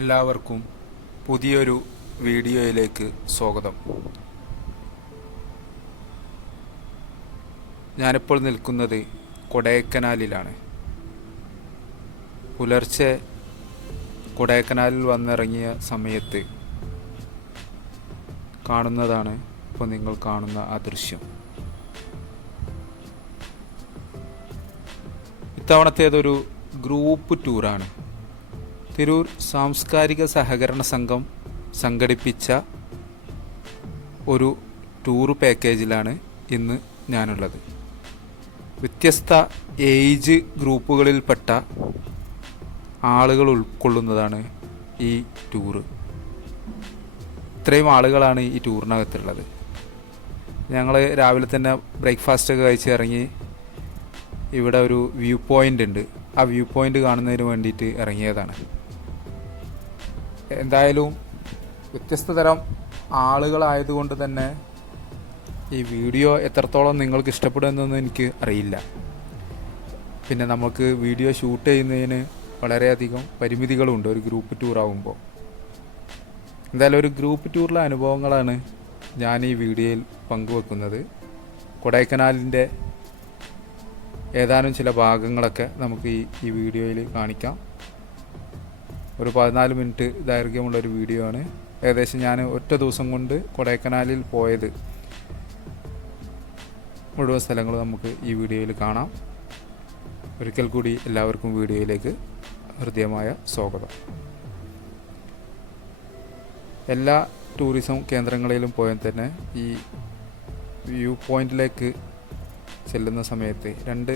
എല്ലാവർക്കും പുതിയൊരു വീഡിയോയിലേക്ക് സ്വാഗതം. ഞാനിപ്പോൾ നിൽക്കുന്നത് കൊടൈക്കനാലിലാണ്. പുലർച്ചെ കൊടൈക്കനാലിൽ വന്നിറങ്ങിയ സമയത്ത് കാണുന്നതാണ് ഇപ്പോൾ നിങ്ങൾ കാണുന്ന ആ ദൃശ്യം. ഇത്തവണത്തേതൊരു ഗ്രൂപ്പ് ടൂറാണ്. തിരൂർ സാംസ്കാരിക സഹകരണ സംഘം സംഘടിപ്പിച്ച ഒരു ടൂർ പാക്കേജിലാണ് ഇന്ന് ഞാനുള്ളത്. വ്യത്യസ്ത ഏജ് ഗ്രൂപ്പുകളിൽപ്പെട്ട ആളുകൾ ഉൾക്കൊള്ളുന്നതാണ് ഈ ടൂറ്. ഇത്രയും ആളുകളാണ് ഈ ടൂറിനകത്തുള്ളത്. ഞങ്ങൾ രാവിലെ തന്നെ ബ്രേക്ക്ഫാസ്റ്റൊക്കെ കഴിച്ച് ഇറങ്ങി. ഇവിടെ ഒരു വ്യൂ പോയിൻ്റ് ഉണ്ട്. ആ വ്യൂ പോയിൻ്റ് കാണുന്നതിന് വേണ്ടിയിട്ട് ഇറങ്ങിയതാണ്. എന്തായാലും വ്യത്യസ്ത തരം ആളുകളായതുകൊണ്ട് തന്നെ ഈ വീഡിയോ എത്രത്തോളം നിങ്ങൾക്ക് ഇഷ്ടപ്പെടുമെന്നൊന്നും എനിക്ക് അറിയില്ല. പിന്നെ നമുക്ക് വീഡിയോ ഷൂട്ട് ചെയ്യുന്നതിന് വളരെയധികം പരിമിതികളുണ്ട് ഒരു ഗ്രൂപ്പ് ടൂർ ആകുമ്പോൾ. എന്തായാലും ഒരു ഗ്രൂപ്പ് ടൂറിലെ അനുഭവങ്ങളാണ് ഞാൻ ഈ വീഡിയോയിൽ പങ്കുവെക്കുന്നത്. കൊടൈക്കനാലിൻ്റെ ഏതാനും ചില ഭാഗങ്ങളൊക്കെ നമുക്ക് ഈ വീഡിയോയിൽ കാണിക്കാം. ഒരു 14 മിനിറ്റ് ദൈർഘ്യമുള്ളൊരു വീഡിയോ ആണ്. ഏകദേശം ഞാൻ ഒറ്റ ദിവസം കൊണ്ട് കൊടൈക്കനാലിൽ പോയത് മുഴുവൻ സ്ഥലങ്ങൾ നമുക്ക് ഈ വീഡിയോയിൽ കാണാം. ഒരിക്കൽ കൂടി എല്ലാവർക്കും വീഡിയോയിലേക്ക് ഹൃദ്യമായ സ്വാഗതം. എല്ലാ ടൂറിസം കേന്ദ്രങ്ങളിലും പോയാൽ തന്നെ ഈ വ്യൂ പോയിന്റിലേക്ക് ചെല്ലുന്ന സമയത്ത് രണ്ട്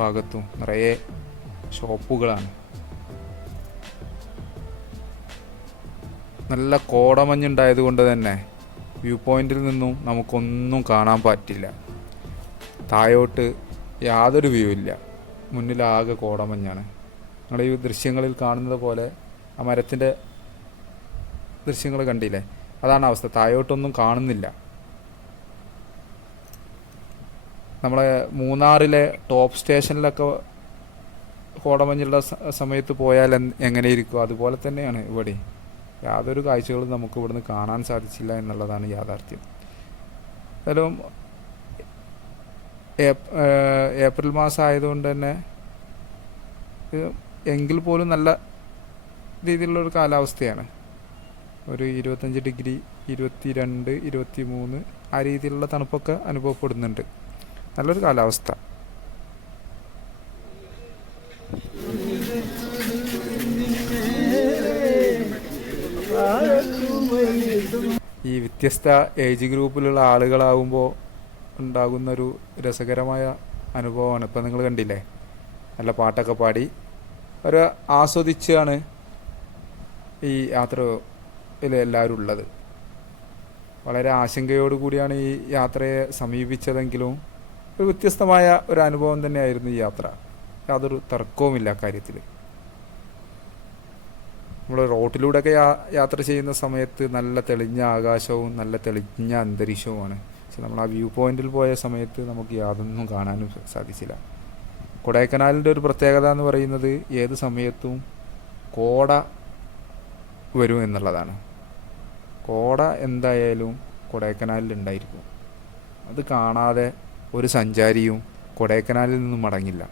ഭാഗത്തും നിറയെ ഷോപ്പുകളാണ്. നല്ല കോടമഞ്ഞുണ്ടായത് കൊണ്ട് തന്നെ വ്യൂ പോയിന്റിൽ നിന്നും നമുക്കൊന്നും കാണാൻ പറ്റില്ല. താഴോട്ട് യാതൊരു വ്യൂ ഇല്ല. മുന്നിലാകെ കോടമഞ്ഞാണ്. നിങ്ങൾ ഈ ദൃശ്യങ്ങളിൽ കാണുന്നത് പോലെ ആ മരത്തിൻ്റെ ദൃശ്യങ്ങൾ കണ്ടില്ലേ, അതാണ് അവസ്ഥ. താഴോട്ടൊന്നും കാണുന്നില്ല. നമ്മളെ മൂന്നാറിലെ ടോപ്പ് സ്റ്റേഷനിലൊക്കെ കോടമഞ്ഞുള്ള സമയത്ത് പോയാൽ എങ്ങനെയിരിക്കും, അതുപോലെ തന്നെയാണ് ഇവിടെ. യാതൊരു കാഴ്ചകളും നമുക്ക് ഇവിടുന്ന് കാണാൻ സാധിച്ചില്ല എന്നുള്ളതാണ് യാഥാർത്ഥ്യം. എന്തായാലും ഏപ്രിൽ മാസം ആയതുകൊണ്ട് തന്നെ എങ്കിൽ പോലും നല്ല രീതിയിലുള്ളൊരു കാലാവസ്ഥയാണ്. ഒരു 25 ഡിഗ്രി, 22, 23 ആ രീതിയിലുള്ള തണുപ്പൊക്കെ അനുഭവപ്പെടുന്നുണ്ട്. നല്ലൊരു കാലാവസ്ഥ. ഈ വ്യത്യസ്ത ഏജ് ഗ്രൂപ്പിലുള്ള ആളുകളാകുമ്പോൾ ഉണ്ടാകുന്നൊരു രസകരമായ അനുഭവമാണ്. ഇപ്പം നിങ്ങൾ കണ്ടില്ലേ, നല്ല പാട്ടൊക്കെ പാടി ഒരു ആസ്വദിച്ചാണ് ഈ യാത്രയിൽ എല്ലാവരും ഉള്ളത്. വളരെ ആശങ്കയോടുകൂടിയാണ് ഈ യാത്രയെ സമീപിച്ചതെങ്കിലും ഒരു വ്യത്യസ്തമായ ഒരു അനുഭവം തന്നെയായിരുന്നു ഈ യാത്ര. യാതൊരു തർക്കവുമില്ല കാര്യത്തിൽ. നമ്മൾ റോട്ടിലൂടെയൊക്കെ യാത്ര ചെയ്യുന്ന സമയത്ത് നല്ല തെളിഞ്ഞ ആകാശവും നല്ല തെളിഞ്ഞ അന്തരീക്ഷവുമാണ്. പക്ഷെ നമ്മൾ ആ വ്യൂ പോയിന്റിൽ പോയ സമയത്ത് നമുക്ക് യാതൊന്നും കാണാനും സാധിച്ചില്ല. കൊടൈക്കനാലിൻ്റെ ഒരു പ്രത്യേകത എന്ന് പറയുന്നത് ഏത് സമയത്തും കോട വരും എന്നുള്ളതാണ്. കോട എന്തായാലും കൊടൈക്കനാലിൽ ഉണ്ടായിരിക്കും. അത് കാണാതെ ഒരു സഞ്ചാരിയും കൊടൈക്കനാലിൽ നിന്നും മടങ്ങില്ല.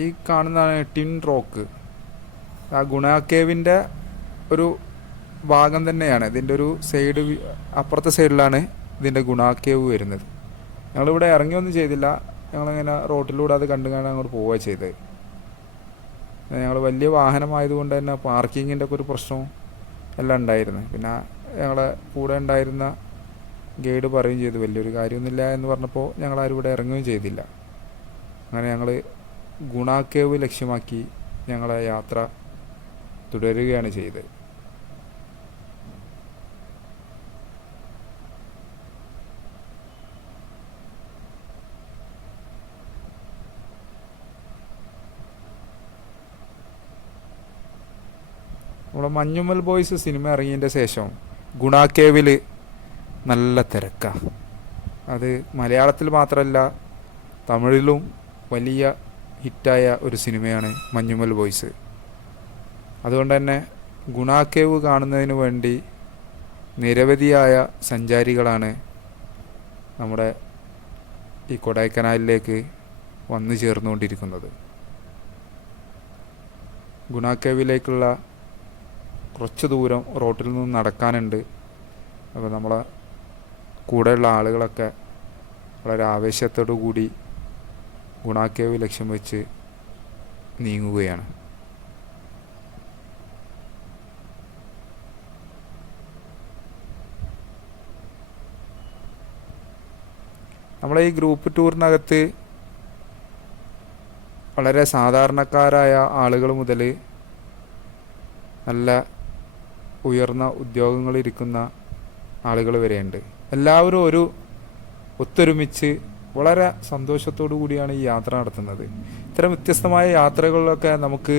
ഈ കാണുന്നതാണ് ടിൻ റോക്ക്. ആ ഗുണ കേവിൻ്റെ ഒരു ഭാഗം തന്നെയാണ്. ഇതിൻ്റെ ഒരു സൈഡ്, അപ്പുറത്തെ സൈഡിലാണ് ഇതിൻ്റെ ഗുണ കേവ് വരുന്നത്. ഞങ്ങളിവിടെ ഇറങ്ങിയൊന്നും ചെയ്തില്ല. ഞങ്ങളിങ്ങനെ റോട്ടിലൂടെ അത് കണ്ടുകൊണ്ട് അങ്ങോട്ട് പോവുക ചെയ്തത്. ഞങ്ങൾ വലിയ വാഹനമായതുകൊണ്ട് തന്നെ പാർക്കിങ്ങിൻ്റെ ഒക്കെ ഒരു പ്രശ്നവും എല്ലാം ഉണ്ടായിരുന്നു. പിന്നെ ഞങ്ങളെ കൂടെ ഉണ്ടായിരുന്ന ഗൈഡ് പറയുകയും ചെയ്തു വലിയൊരു കാര്യമൊന്നുമില്ല എന്ന് പറഞ്ഞപ്പോൾ ഞങ്ങളാരും ഇവിടെ ഇറങ്ങുകയും ചെയ്തില്ല. അങ്ങനെ ഞങ്ങൾ ഗുണ കേവ് ലക്ഷ്യമാക്കി ഞങ്ങളെ യാത്ര തുടരുകയാണ് ചെയ്തത്. നമ്മുടെ മഞ്ഞുമ്മൽ ബോയ്സ് സിനിമ ഇറങ്ങിയതിൻ്റെ ശേഷം ഗുണ കേവിൽ നല്ല തിരക്കാണ്. അത് മലയാളത്തിൽ മാത്രമല്ല തമിഴിലും വലിയ ഹിറ്റായ ഒരു സിനിമയാണ് മഞ്ഞുമൽ ബോയ്സ്. അതുകൊണ്ട് തന്നെ ഗുണ കേവ് കാണുന്നതിന് വേണ്ടി നിരവധിയായ സഞ്ചാരികളാണ് നമ്മുടെ ഈ കൊടൈക്കനാലിലേക്ക് വന്നു ചേർന്നുകൊണ്ടിരിക്കുന്നത്. ഗുണ കേവിലേക്കുള്ള കുറച്ച് ദൂരം റോട്ടിൽ നിന്ന് നടക്കാനുണ്ട്. അപ്പോൾ നമ്മളെ കൂടെയുള്ള ആളുകളൊക്കെ വളരെ ആവേശത്തോടു കൂടി ഗുണ കേവ് ലക്ഷ്യം വെച്ച് നീങ്ങുകയാണ്. നമ്മളെ ഈ ഗ്രൂപ്പ് ടൂറിനകത്ത് വളരെ സാധാരണക്കാരായ ആളുകൾ മുതൽ നല്ല ഉയർന്ന ഉദ്യോഗങ്ങളിരിക്കുന്ന ആളുകൾ വരെയുണ്ട്. എല്ലാവരും ഒരു ഒത്തൊരുമിച്ച് വളരെ സന്തോഷത്തോടു കൂടിയാണ് ഈ യാത്ര നടത്തുന്നത്. ഇത്തരം വ്യത്യസ്തമായ യാത്രകളിലൊക്കെ നമുക്ക്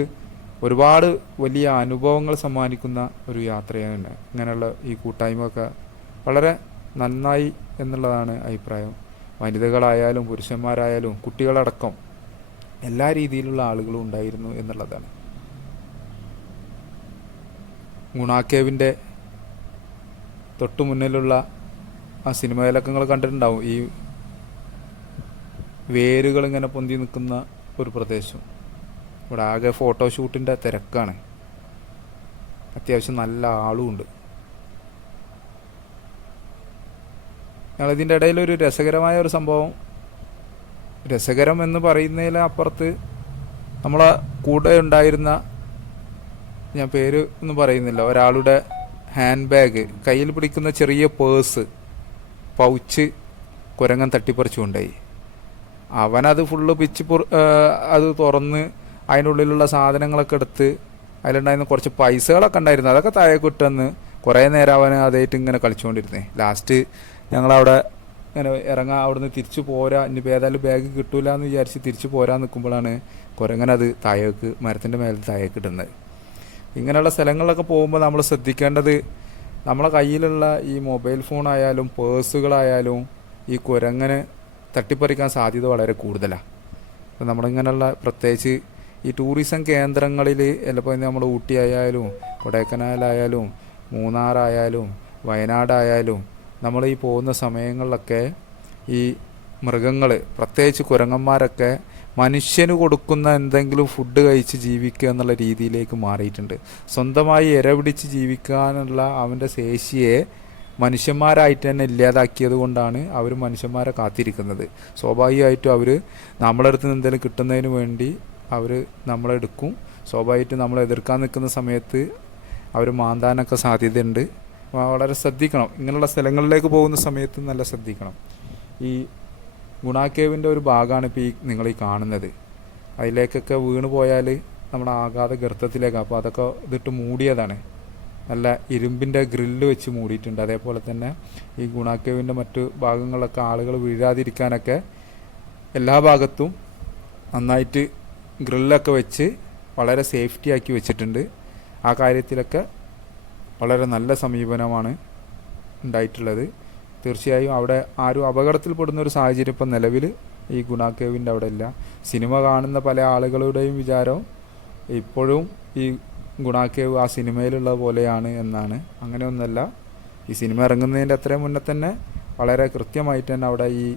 ഒരുപാട് വലിയ അനുഭവങ്ങൾ സമ്മാനിക്കുന്ന ഒരു യാത്രയാണ് ഇങ്ങനെയുള്ള ഈ കൂട്ടായ്മ ഒക്കെ. വളരെ നന്നായി എന്നുള്ളതാണ് അഭിപ്രായം. വനിതകളായാലും പുരുഷന്മാരായാലും കുട്ടികളടക്കം എല്ലാ രീതിയിലുള്ള ആളുകളും ഉണ്ടായിരുന്നു എന്നുള്ളതാണ്. ഗുണ കേവിൻ്റെ തൊട്ടു മുന്നിലുള്ള ആ സിനിമയിലൊക്കെ നിങ്ങൾ കണ്ടിട്ടുണ്ടാവും, ഈ വേരുകൾ ഇങ്ങനെ പൊന്തി നിൽക്കുന്ന ഒരു പ്രദേശം. ഇവിടെ ആകെ ഫോട്ടോഷൂട്ടിൻ്റെ തിരക്കാണ്. അത്യാവശ്യം നല്ല ആളുമുണ്ട്. ഞങ്ങളിതിൻ്റെ ഇടയിലൊരു രസകരമായ ഒരു സംഭവം, രസകരം എന്ന് പറയുന്നതിലപ്പുറത്ത് നമ്മളെ കൂടെ ഉണ്ടായിരുന്ന, ഞാൻ പേര് ഒന്നും പറയുന്നില്ല, ഒരാളുടെ ഹാൻഡ് ബാഗ്, കയ്യിൽ പിടിക്കുന്ന ചെറിയ പേഴ്സ്, പൗച്ച് കുരങ്ങൻ തട്ടിപ്പറിച്ചു കൊണ്ടുപോയി. അവനത് ഫുള്ള് അത് തുറന്ന് അതിൻ്റെ ഉള്ളിലുള്ള സാധനങ്ങളൊക്കെ എടുത്ത് അതിലുണ്ടായിരുന്ന കുറച്ച് പൈസകളൊക്കെ ഉണ്ടായിരുന്നു, അതൊക്കെ താഴേക്ക് ഇട്ടെന്ന് കുറേ നേരം അവൻ അതായിട്ട് ഇങ്ങനെ കളിച്ചുകൊണ്ടിരുന്നേ. ലാസ്റ്റ് ഞങ്ങളവിടെ ഇങ്ങനെ അവിടുന്ന് തിരിച്ചു പോരാ, ഇനി ഏതായാലും ബാഗ് കിട്ടൂല എന്ന് വിചാരിച്ച് തിരിച്ചു പോരാൻ നിൽക്കുമ്പോഴാണ് കുരങ്ങനത് താഴേക്ക് മരത്തിൻ്റെ മേലെ താഴേക്ക് ഇടുന്നത്. ഇങ്ങനെയുള്ള സ്ഥലങ്ങളിലൊക്കെ പോകുമ്പോൾ നമ്മൾ ശ്രദ്ധിക്കേണ്ടത്, നമ്മളെ കയ്യിലുള്ള ഈ മൊബൈൽ ഫോണായാലും പേഴ്സുകളായാലും ഈ കുരങ്ങനെ തട്ടിപ്പറിക്കാൻ സാധ്യത വളരെ കൂടുതലാണ്. അപ്പോൾ നമ്മളിങ്ങനെയുള്ള പ്രത്യേകിച്ച് ഈ ടൂറിസം കേന്ദ്രങ്ങളിൽ ചിലപ്പോൾ നമ്മൾ ഊട്ടി ആയാലും കൊടൈക്കനാലായാലും മൂന്നാറായാലും വയനാടായാലും നമ്മൾ ഈ പോകുന്ന സമയങ്ങളിലൊക്കെ ഈ മൃഗങ്ങൾ, പ്രത്യേകിച്ച് കുരങ്ങന്മാരൊക്കെ മനുഷ്യന് കൊടുക്കുന്ന എന്തെങ്കിലും ഫുഡ് കഴിച്ച് ജീവിക്കുക എന്നുള്ള രീതിയിലേക്ക് മാറിയിട്ടുണ്ട്. സ്വന്തമായി ഇരപിടിച്ച് ജീവിക്കാനുള്ള അവൻ്റെ ശേഷിയെ മനുഷ്യന്മാരായിട്ട് തന്നെ ഇല്ലാതാക്കിയത് കൊണ്ടാണ് അവർ മനുഷ്യന്മാരെ കാത്തിരിക്കുന്നത്. സ്വാഭാവികമായിട്ടും അവർ നമ്മളടുത്ത് നിന്ന് എന്തെങ്കിലും കിട്ടുന്നതിന് വേണ്ടി അവർ നമ്മളെടുക്കും. സ്വാഭാവികമായിട്ടും നമ്മളെ എതിർക്കാൻ നിൽക്കുന്ന സമയത്ത് അവർ മാന്താനൊക്കെ സാധ്യതയുണ്ട്. വളരെ ശ്രദ്ധിക്കണം. ഇങ്ങനെയുള്ള സ്ഥലങ്ങളിലേക്ക് പോകുന്ന സമയത്ത് നല്ല ശ്രദ്ധിക്കണം. ഈ ഗുണ കേവിൻ്റെ ഒരു ഭാഗമാണ് ഇപ്പോൾ നിങ്ങൾ ഈ കാണുന്നത്. അതിലേക്കൊക്കെ വീണ് പോയാൽ നമ്മുടെ ആഘാത ഗർത്തത്തിലേക്കാണ്. അപ്പോൾ അതൊക്കെ ഇതിട്ട് മൂടിയതാണ്, നല്ല ഇരുമ്പിൻ്റെ ഗ്രില്ല് വെച്ച് മൂടിയിട്ടുണ്ട്. അതേപോലെ തന്നെ ഈ ഗുണ കേവിൻ്റെ മറ്റു ഭാഗങ്ങളിലൊക്കെ ആളുകൾ വീഴാതിരിക്കാനൊക്കെ എല്ലാ ഭാഗത്തും നന്നായിട്ട് ഗ്രില്ലൊക്കെ വെച്ച് വളരെ സേഫ്റ്റി ആക്കി വെച്ചിട്ടുണ്ട്. ആ കാര്യത്തിലൊക്കെ വളരെ നല്ല സമീപനമാണ് ഉണ്ടായിട്ടുള്ളത്. തീർച്ചയായും അവിടെ ആരും അപകടത്തിൽപ്പെടുന്ന ഒരു സാഹചര്യം ഇപ്പം നിലവിൽ ഈ ഗുണ കേവിൻ്റെ അവിടെ ഇല്ല. സിനിമ കാണുന്ന പല ആളുകളുടെയും വിചാരം ഇപ്പോഴും ഈ ഗുണ കേവ് ആ സിനിമയിലുള്ള പോലെയാണ് എന്നാണ്. അങ്ങനെയൊന്നുമല്ല. ഈ സിനിമ ഇറങ്ങുന്നതിൻ്റെ അത്രയും മുന്നേ തന്നെ വളരെ കൃത്യമായിട്ട് തന്നെ അവിടെ ഈ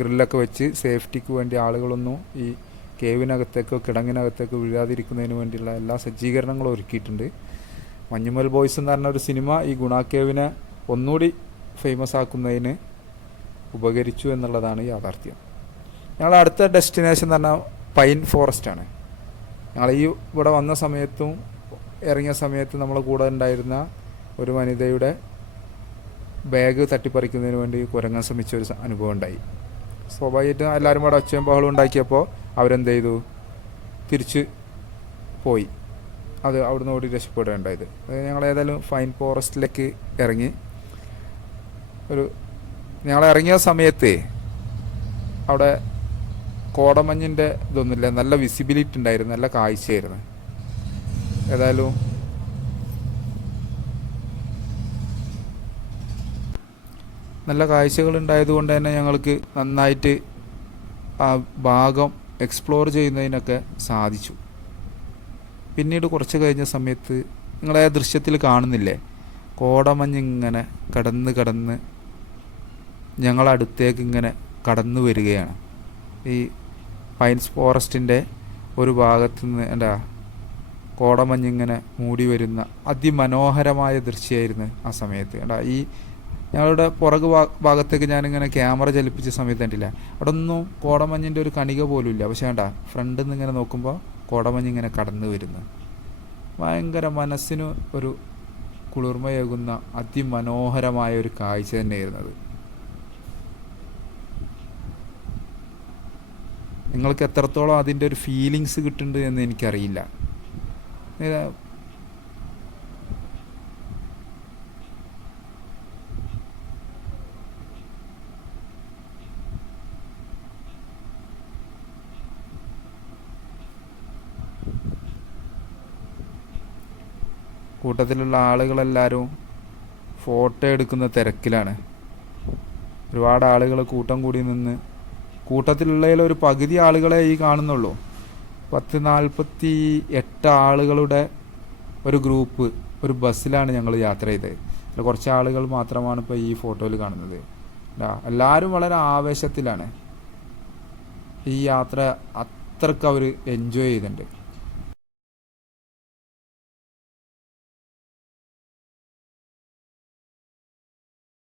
ഗ്രില്ലൊക്കെ വെച്ച് സേഫ്റ്റിക്ക് വേണ്ടി ആളുകളൊന്നും ഈ കേവിനകത്തേക്കോ കിടങ്ങിനകത്തേക്കോ വീഴാതിരിക്കുന്നതിന് വേണ്ടിയുള്ള എല്ലാ സജ്ജീകരണങ്ങളും ഒരുക്കിയിട്ടുണ്ട്. മഞ്ഞുമൽ ബോയ്സ് എന്ന് പറഞ്ഞ ഒരു സിനിമ ഈ ഗുണ കേവിനെ ഒന്നുകൂടി ഫേമസ് ആക്കുന്നതിന് ഉപകരിച്ചു എന്നുള്ളതാണ് യാഥാർത്ഥ്യം. ഞങ്ങൾ അടുത്ത ഡെസ്റ്റിനേഷൻ എന്ന് പറഞ്ഞാൽ പൈൻ ഫോറസ്റ്റാണ്. ഞങ്ങൾ ഈ ഇവിടെ വന്ന സമയത്തും ഇറങ്ങിയ സമയത്ത് നമ്മളെ കൂടെ ഉണ്ടായിരുന്ന ഒരു വനിതയുടെ ബാഗ് തട്ടിപ്പറിക്കുന്നതിന് വേണ്ടി കുരങ്ങാൻ ശ്രമിച്ച ഒരു അനുഭവം ഉണ്ടായി. സ്വാഭാവികമായിട്ടും എല്ലാവരും കൂടെ ഒച്ചയും ബഹളം ഉണ്ടാക്കിയപ്പോൾ അവരെന്ത് ചെയ്തു, തിരിച്ച് പോയി. അത് അവിടുന്ന് ഓടി രക്ഷപ്പെടുകയുണ്ടായത്. ഞങ്ങൾ ഏതായാലും ഫൈൻ ഫോറസ്റ്റിലേക്ക് ഇറങ്ങി. ഞങ്ങൾ ഇറങ്ങിയ സമയത്ത് അവിടെ കോടമഞ്ഞിൻ്റെ ഇതൊന്നുമില്ല, നല്ല വിസിബിലിറ്റി ഉണ്ടായിരുന്നു, നല്ല കാഴ്ചയായിരുന്നു. ഏതായാലും നല്ല കാഴ്ചകൾ ഉണ്ടായതുകൊണ്ട് തന്നെ ഞങ്ങൾക്ക് നന്നായിട്ട് ആ ഭാഗം എക്സ്പ്ലോർ ചെയ്യുന്നതിനൊക്കെ സാധിച്ചു. പിന്നീട് കുറച്ച് കഴിഞ്ഞ സമയത്ത് നിങ്ങളെ ദൃശ്യത്തിൽ കാണുന്നില്ലേ, കോടമഞ്ഞിങ്ങനെ കടന്ന് ഞങ്ങളടുത്തേക്ക് ഇങ്ങനെ കടന്നു വരികയാണ്. ഈ പൈൻസ് ഫോറസ്റ്റിൻ്റെ ഒരു ഭാഗത്തു നിന്ന് എന്താ കോടമഞ്ഞിങ്ങനെ മൂടി വരുന്ന അതിമനോഹരമായ ദൃശ്യമായിരുന്നു ആ സമയത്ത്. എന്താ ഈ ഞങ്ങളുടെ പുറകു ഭാഗത്തേക്ക് ഞാനിങ്ങനെ ക്യാമറ ചലിപ്പിച്ച സമയത്ത് കണ്ടില്ല, അവിടെ ഒന്നും കോടമഞ്ഞിൻ്റെ ഒരു കണിക പോലും ഇല്ല. പക്ഷേ വേണ്ട, ഫ്രണ്ടിൽ നിന്ന് ഇങ്ങനെ നോക്കുമ്പോൾ കോടമഞ്ഞിങ്ങനെ കടന്നു വരുന്നു. ഭയങ്കര മനസ്സിന് ഒരു കുളിർമയേകുന്ന അതിമനോഹരമായ ഒരു കാഴ്ച തന്നെയായിരുന്നത്. നിങ്ങൾക്ക് എത്രത്തോളം അതിൻ്റെ ഒരു ഫീലിങ്സ് കിട്ടുന്നുണ്ട് എന്ന് എനിക്കറിയില്ല. കൂട്ടത്തിലുള്ള ആളുകളെല്ലാവരും ഫോട്ടോ എടുക്കുന്ന തിരക്കിലാണ്. ഒരുപാട് ആളുകൾ കൂട്ടം കൂടി നിന്ന്, കൂട്ടത്തിലുള്ളതിൽ ഒരു പകുതി ആളുകളെ ഈ കാണുന്നുള്ളൂ. 48 ആളുകളുടെ ഒരു ഗ്രൂപ്പ് ഒരു ബസ്സിലാണ് ഞങ്ങൾ യാത്ര ചെയ്തത്. അതിൽ കുറച്ച് ആളുകൾ മാത്രമാണ് ഇപ്പോൾ ഈ ഫോട്ടോയിൽ കാണുന്നത്. എല്ലാവരും വളരെ ആവേശത്തിലാണ്. ഈ യാത്ര അത്രയ്ക്ക് അവർ എൻജോയ് ചെയ്തിട്ടുണ്ട്.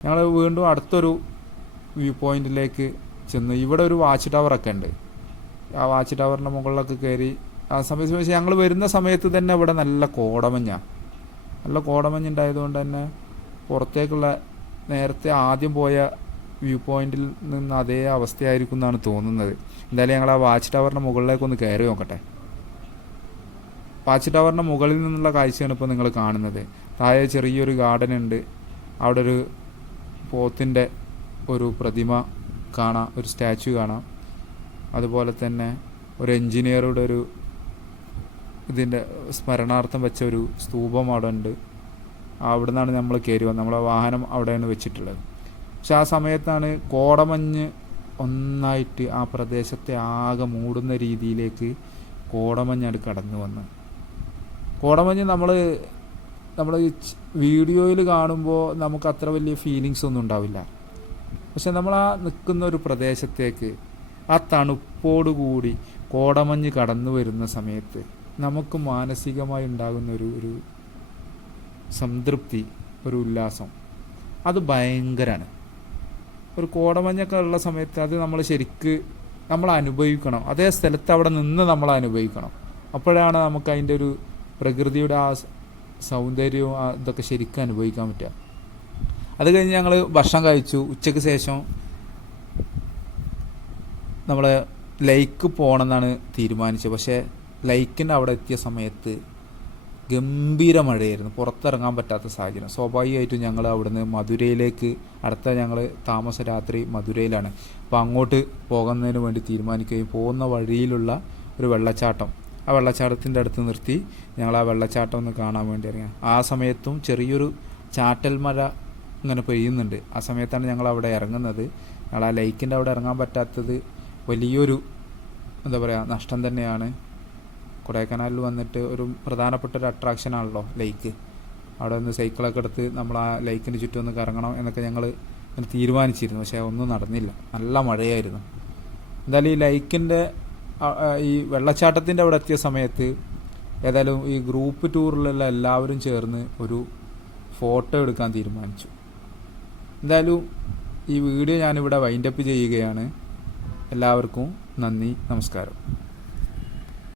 ഞങ്ങൾ വീണ്ടും അടുത്തൊരു വ്യൂ പോയിന്റിലേക്ക് ചെന്ന്. ഇവിടെ ഒരു വാച്ച് ടവറൊക്കെ ഉണ്ട്. ആ വാച്ച് ടവറിൻ്റെ മുകളിലൊക്കെ കയറി ആ സമയത്ത് ഞങ്ങൾ വരുന്ന സമയത്ത് തന്നെ ഇവിടെ നല്ല കോടമഞ്ഞുണ്ടായതുകൊണ്ട് തന്നെ പുറത്തേക്കുള്ള നേരത്തെ ആദ്യം പോയ വ്യൂ പോയിന്റിൽ നിന്ന് അതേ അവസ്ഥയായിരിക്കും എന്നാണ് തോന്നുന്നത്. എന്തായാലും ഞങ്ങൾ ആ വാച്ച് ടവറിൻ്റെ മുകളിലേക്കൊന്ന് കയറി നോക്കട്ടെ. വാച്ച് ടവറിൻ്റെ മുകളിൽ നിന്നുള്ള കാഴ്ചയാണ് ഇപ്പോൾ നിങ്ങൾ കാണുന്നത്. താഴെ ചെറിയൊരു ഗാർഡൻ ഉണ്ട്. അവിടെ ഒരു പോത്തിൻ്റെ ഒരു പ്രതിമ കാണാം, ഒരു സ്റ്റാച്യു കാണാം. അതുപോലെ തന്നെ ഒരു എൻജിനീയറുടെ ഒരു ഇതിൻ്റെ സ്മരണാർത്ഥം വെച്ച ഒരു സ്തൂപം അവിടെ ഉണ്ട്. അവിടെ നിന്നാണ് നമ്മൾ കയറി വന്നത്. നമ്മളെ വാഹനം അവിടെയാണ് വെച്ചിട്ടുള്ളത്. പക്ഷെ ആ സമയത്താണ് കോടമഞ്ഞ് ഒന്നായിട്ട് ആ പ്രദേശത്തെ ആകെ മൂടുന്ന രീതിയിലേക്ക് കോടമഞ്ഞാണ് കടന്നു വന്നത്. കോടമഞ്ഞ് നമ്മൾ വീഡിയോയിൽ കാണുമ്പോൾ നമുക്ക് അത്ര വലിയ ഫീലിങ്സ് ഒന്നും ഉണ്ടാവില്ല. പക്ഷെ നമ്മൾ ആ നിൽക്കുന്ന ഒരു പ്രദേശത്തേക്ക് ആ തണുപ്പോടുകൂടി കോടമഞ്ഞ് കടന്നു വരുന്ന സമയത്ത് നമുക്ക് മാനസികമായി ഉണ്ടാകുന്ന ഒരു സംതൃപ്തി, ഒരു ഉല്ലാസം, അത് ഭയങ്കരമാണ്. ഒരു കോടമഞ്ഞൊക്കെ ഉള്ള സമയത്ത് അത് നമ്മൾ അനുഭവിക്കണം. അതേ സ്ഥലത്ത് അവിടെ നിന്ന് നമ്മൾ അനുഭവിക്കണം. അപ്പോഴാണ് നമുക്ക് അതിൻ്റെ ഒരു പ്രകൃതിയുടെ ആ സൗന്ദര്യവും ഇതൊക്കെ ശരിക്കും അനുഭവിക്കാൻ പറ്റുക. അത് കഴിഞ്ഞ് ഞങ്ങൾ ഭക്ഷണം കഴിച്ചു. ഉച്ചയ്ക്ക് ശേഷം നമ്മൾ ലേക്ക് പോകണമെന്നാണ് തീരുമാനിച്ചത്. പക്ഷേ ലൈക്കിൻ്റെ അവിടെ എത്തിയ സമയത്ത് ഗംഭീര മഴയായിരുന്നു. പുറത്തിറങ്ങാൻ പറ്റാത്ത സാഹചര്യം. സ്വാഭാവികമായിട്ടും ഞങ്ങൾ അവിടുന്ന് മധുരയിലേക്ക്, ഞങ്ങൾ താമസ രാത്രി മധുരയിലാണ്. അപ്പോൾ അങ്ങോട്ട് പോകുന്നതിന് വേണ്ടി തീരുമാനിക്കുകയും പോകുന്ന വഴിയിലുള്ള ഒരു വെള്ളച്ചാട്ടം, ആ വെള്ളച്ചാട്ടത്തിൻ്റെ അടുത്ത് നിർത്തി ഞങ്ങൾ ആ വെള്ളച്ചാട്ടം ഒന്ന് കാണാൻ വേണ്ടി ഇറങ്ങി. ആ സമയത്തും ചെറിയൊരു ചാറ്റൽ മഴ ഇങ്ങനെ പെയ്യുന്നുണ്ട്. ആ സമയത്താണ് ഞങ്ങൾ അവിടെ ഇറങ്ങുന്നത്. ഞങ്ങൾ ആ ലേക്കിൻ്റെ അവിടെ ഇറങ്ങാൻ പറ്റാത്തത് വലിയൊരു നഷ്ടം തന്നെയാണ്. കൊടൈക്കനാലിൽ വന്നിട്ട് ഒരു പ്രധാനപ്പെട്ട ഒരു അട്രാക്ഷനാണല്ലോ ലേക്ക്. അവിടെ ഒന്ന് സൈക്കിളൊക്കെ എടുത്ത് നമ്മൾ ആ ലേക്കിൻ്റെ ചുറ്റും ഒന്ന് കറങ്ങണം എന്നൊക്കെ ഞങ്ങൾ തീരുമാനിച്ചിരുന്നു. പക്ഷേ ഒന്നും നടന്നില്ല, നല്ല മഴയായിരുന്നു. എന്തായാലും ഈ ലേക്കിൻ്റെ ഈ വെള്ളച്ചാട്ടത്തിൻ്റെ അവിടെ എത്തിയ സമയത്ത് ഏതായാലും ഈ ഗ്രൂപ്പ് ടൂറിലുള്ള എല്ലാവരും ചേർന്ന് ഒരു ഫോട്ടോ എടുക്കാൻ തീരുമാനിച്ചു. എന്തായാലും ഈ വീഡിയോ ഞാനിവിടെ വൈൻഡപ്പ് ചെയ്യുകയാണ്. എല്ലാവർക്കും നന്ദി, നമസ്കാരം.